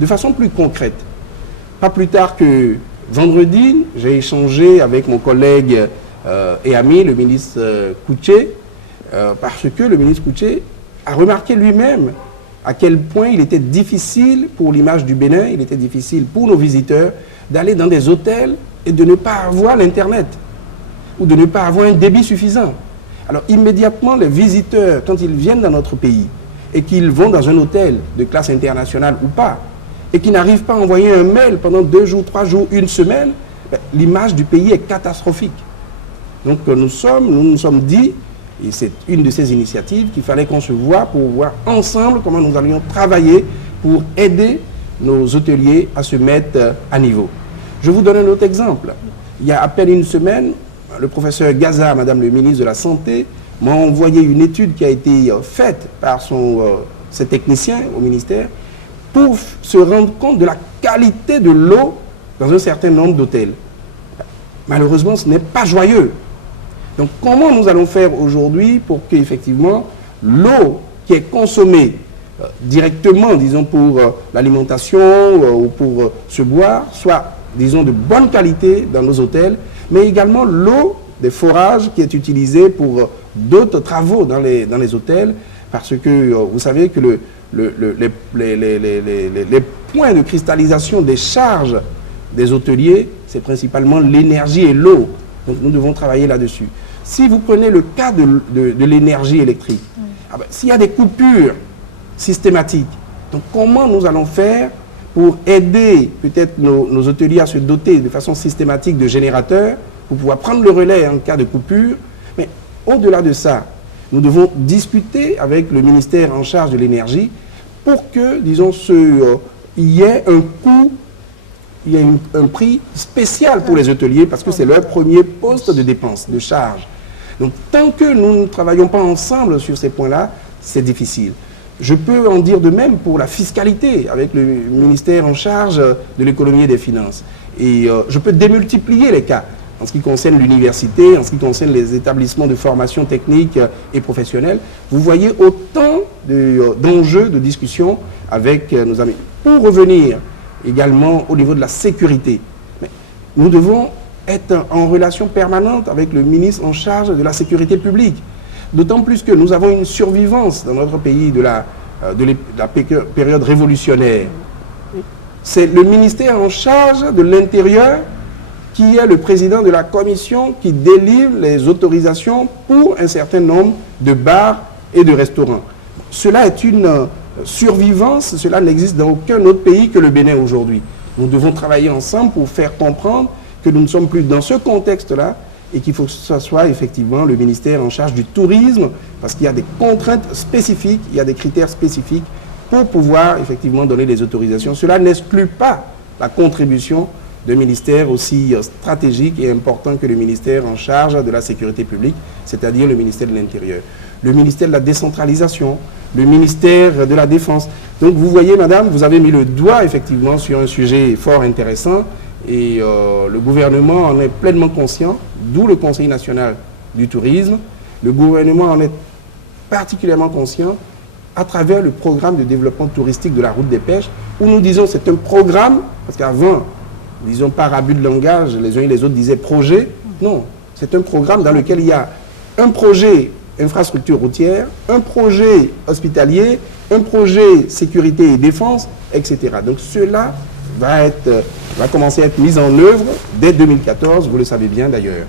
de façon plus concrète. Pas plus tard que vendredi, j'ai échangé avec mon collègue et ami, le ministre Kouché, parce que le ministre Kouché a remarqué lui-même à quel point il était difficile pour l'image du Bénin, il était difficile pour nos visiteurs d'aller dans des hôtels et de ne pas avoir l'Internet ou de ne pas avoir un débit suffisant. Alors immédiatement, les visiteurs, quand ils viennent dans notre pays et qu'ils vont dans un hôtel de classe internationale ou pas, et qu'ils n'arrivent pas à envoyer un mail pendant 2 jours, 3 jours, une semaine, l'image du pays est catastrophique. Donc nous nous sommes dit, et c'est une de ces initiatives, qu'il fallait qu'on se voie pour voir ensemble comment nous allions travailler pour aider nos hôteliers à se mettre à niveau. Je vous donne un autre exemple. Il y a à peine une semaine, le professeur Gaza, Madame le ministre de la Santé, m'a envoyé une étude qui a été faite par ses techniciens au ministère pour se rendre compte de la qualité de l'eau dans un certain nombre d'hôtels. Malheureusement, ce n'est pas joyeux. Donc, comment nous allons faire aujourd'hui pour qu'effectivement l'eau qui est consommée directement, disons, pour l'alimentation ou pour se boire, soit, disons, de bonne qualité dans nos hôtels, mais également l'eau des forages qui est utilisée pour d'autres travaux dans les hôtels, parce que vous savez que les points de cristallisation des charges des hôteliers, c'est principalement l'énergie et l'eau. Donc nous devons travailler là-dessus. Si vous prenez le cas de l'énergie électrique, s'il y a des coupures systématiques, donc comment nous allons faire pour aider peut-être nos hôteliers à se doter de façon systématique de générateurs pour pouvoir prendre le relais en cas de coupure. Mais au-delà de ça, nous devons discuter avec le ministère en charge de l'énergie pour que, disons, il y ait un coût, il y ait un prix spécial pour les hôteliers parce que c'est leur premier poste de dépense, de charge. Donc, tant que nous ne travaillons pas ensemble sur ces points-là, c'est difficile. Je peux en dire de même pour la fiscalité avec le ministère en charge de l'économie et des finances. Et je peux démultiplier les cas en ce qui concerne l'université, en ce qui concerne les établissements de formation technique et professionnelle. Vous voyez autant d'enjeux, de discussions avec nos amis. Pour revenir également au niveau de la sécurité, nous devons être en relation permanente avec le ministre en charge de la sécurité publique. D'autant plus que nous avons une survivance dans notre pays de la période révolutionnaire. C'est le ministère en charge de l'Intérieur qui est le président de la commission qui délivre les autorisations pour un certain nombre de bars et de restaurants. Cela est une survivance, cela n'existe dans aucun autre pays que le Bénin aujourd'hui. Nous devons travailler ensemble pour faire comprendre que nous ne sommes plus dans ce contexte-là et qu'il faut que ce soit effectivement le ministère en charge du tourisme parce qu'il y a des contraintes spécifiques, il y a des critères spécifiques pour pouvoir effectivement donner les autorisations. Cela n'exclut pas la contribution d'un ministère aussi stratégique et important que le ministère en charge de la sécurité publique, c'est-à-dire le ministère de l'Intérieur, le ministère de la décentralisation, le ministère de la Défense. Donc vous voyez, madame, vous avez mis le doigt effectivement sur un sujet fort intéressant et le gouvernement en est pleinement conscient, d'où le Conseil national du tourisme. Le gouvernement en est particulièrement conscient à travers le programme de développement touristique de la route des pêches, où nous disons c'est un programme, parce qu'avant, disons par abus de langage, les uns et les autres disaient projet. Non, c'est un programme dans lequel il y a un projet infrastructure routière, un projet hospitalier, un projet sécurité et défense, etc. Donc cela va commencer à être mis en œuvre dès 2014, vous le savez bien d'ailleurs.